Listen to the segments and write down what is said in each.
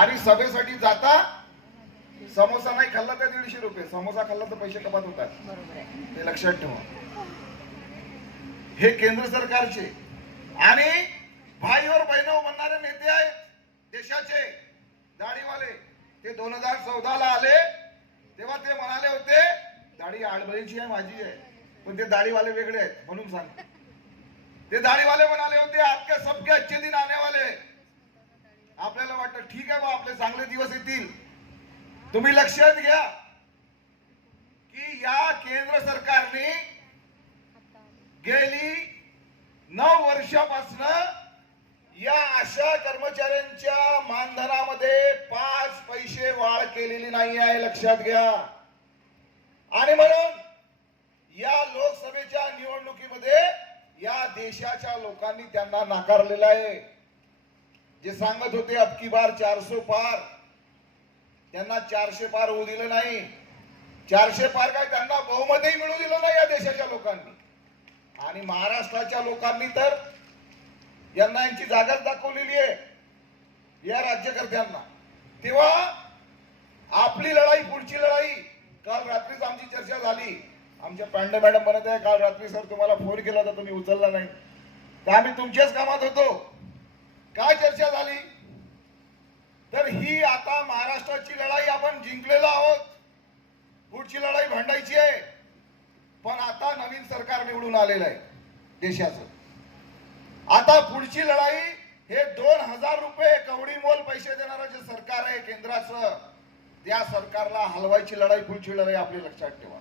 आणि सभेसाठी जाता समोसा नाही खाल्ला तर दीडशे रुपये. समोसा खाल्ला तर पैसे कपात होतात. हे लक्षात ठेवा. हे केंद्र सरकारचे आणि भाईवर बहिणव म्हणणारे नेते आहेत देशाचे. दाढीवाले. ते दोन हजार चौदाला आले. तेव्हा ते म्हणाले होते दाढी आडबळीची आहे माझी आहे. पण ते दाढीवाले वेगळे आहेत म्हणून सांग. ते दाढीवाले म्हणाले होते आपके सबके अच्छे दिन आने वाले आपल्याला वाटतं ठीक आहे बा आपले चांगले दिवस येतील. तुम्ही लक्षात घ्या की या केंद्र सरकारने गेली नऊ वर्षापासून या आशा कर्मचाऱ्यांच्या मानधनामध्ये पाच पैसे वाढ केलेली नाही आहे लक्षात घ्या. आणि म्हणून या लोकसभेच्या निवडणुकीमध्ये या देशाच्या लोकांनी त्यांना नाकारलेलं आहे. जे सांगत होते अबकी बार चारशे पार त्यांना चारशे पार होऊ दिलं नाही. चारशे पार काय त्यांना बहुमतही मिळू दिलं नाही या देशाच्या लोकांनी. आणि महाराष्ट्राच्या लोकांनी तर यांना यांची जागाच दाखवलेली आहे. या राज्यकर्त्यांना. तेव्हा आपली लढाई पुढची लढाई काल रात्रीच आमची चर्चा झाली. आमच्या पांडे मॅडम म्हणत आहे काल रात्री सर तुम्हाला फोन केला होता तुम्ही उचलला नाही. तर आम्ही तुमच्याच कामात होतो. काय चर्चा झाली? तर ही आता महाराष्ट्राची लढाई आपण जिंकलेलो आहोत. पुढची लढाई भांडायची आहे. पण आता नवीन सरकार निवडून आलेलं आहे देशाचं. आता पुढची लढाई हे दोन हजार रुपये कवडी मोल पैसे देणारं जे सरकार आहे केंद्राचं त्या सरकारला हलवायची लढाई पुढची लढाई आपली लक्षात ठेवा.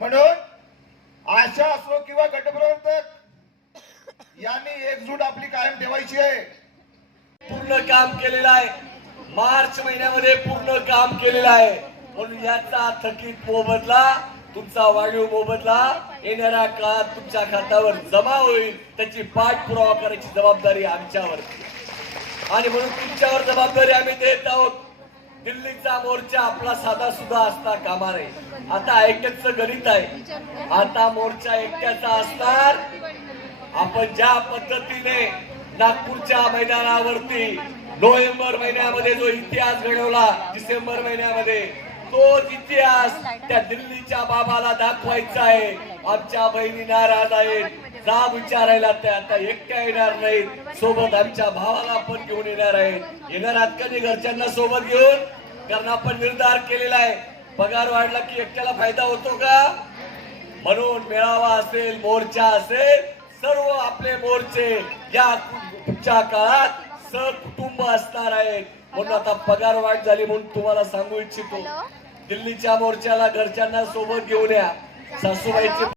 म्हणून आशा असो किंवा गटप्रवर्तक यांनी एकजूट आपली कायम ठेवायची आहे. पूर्ण काम केलेलं आहे. मार्च महिन्यामध्ये पूर्ण काम केलेलं आहे. म्हणून याचा थकीत मोबदला तुमचा वाढीव मोबदला येणाऱ्या काळात तुमच्या खात्यावर जमा होईल. त्याची पाठपुरावा करायची जबाबदारी आमच्यावरती आणि म्हणून तुमच्यावर जबाबदारी आम्ही देत आहोत. दिल्लीचा मोर्चा आपला साधा सुद्धा असता कामा नये. आता एकच गणित आहे. आता मोर्चा एकट्याचा असणार. आपण ज्या पद्धतीने नागपूरच्या मैदानावरती नोव्हेंबर महिन्यामध्ये जो इतिहास घडवला डिसेंबर महिन्यामध्ये तोच इतिहास त्या दिल्लीच्या बाबाला दाखवायचा आहे. आमच्या बहिणी नाराज आहेत. जाब विचारायला त्या आता एकट्या येणार नाहीत. सोबत आमच्या भावाला पण घेऊन येणार आहेत. येणार आहात कधी घरच्यांना सोबत घेऊन? कारण आपण निर्धार केलेला आहे. पगार वाढला की एकट्याला फायदा होतो का? म्हणून मेळावा असेल मोर्चा असेल सर्व आपले मोर्चे या पुढच्या काळात सहकुटुंब असणार आहेत. म्हणून आता पगार वाढ झाली म्हणून तुम्हाला सांगू इच्छितो. दिल्लीच्या मोर्चाला घरच्यांना सोबत घेऊन या. सासूबाईचे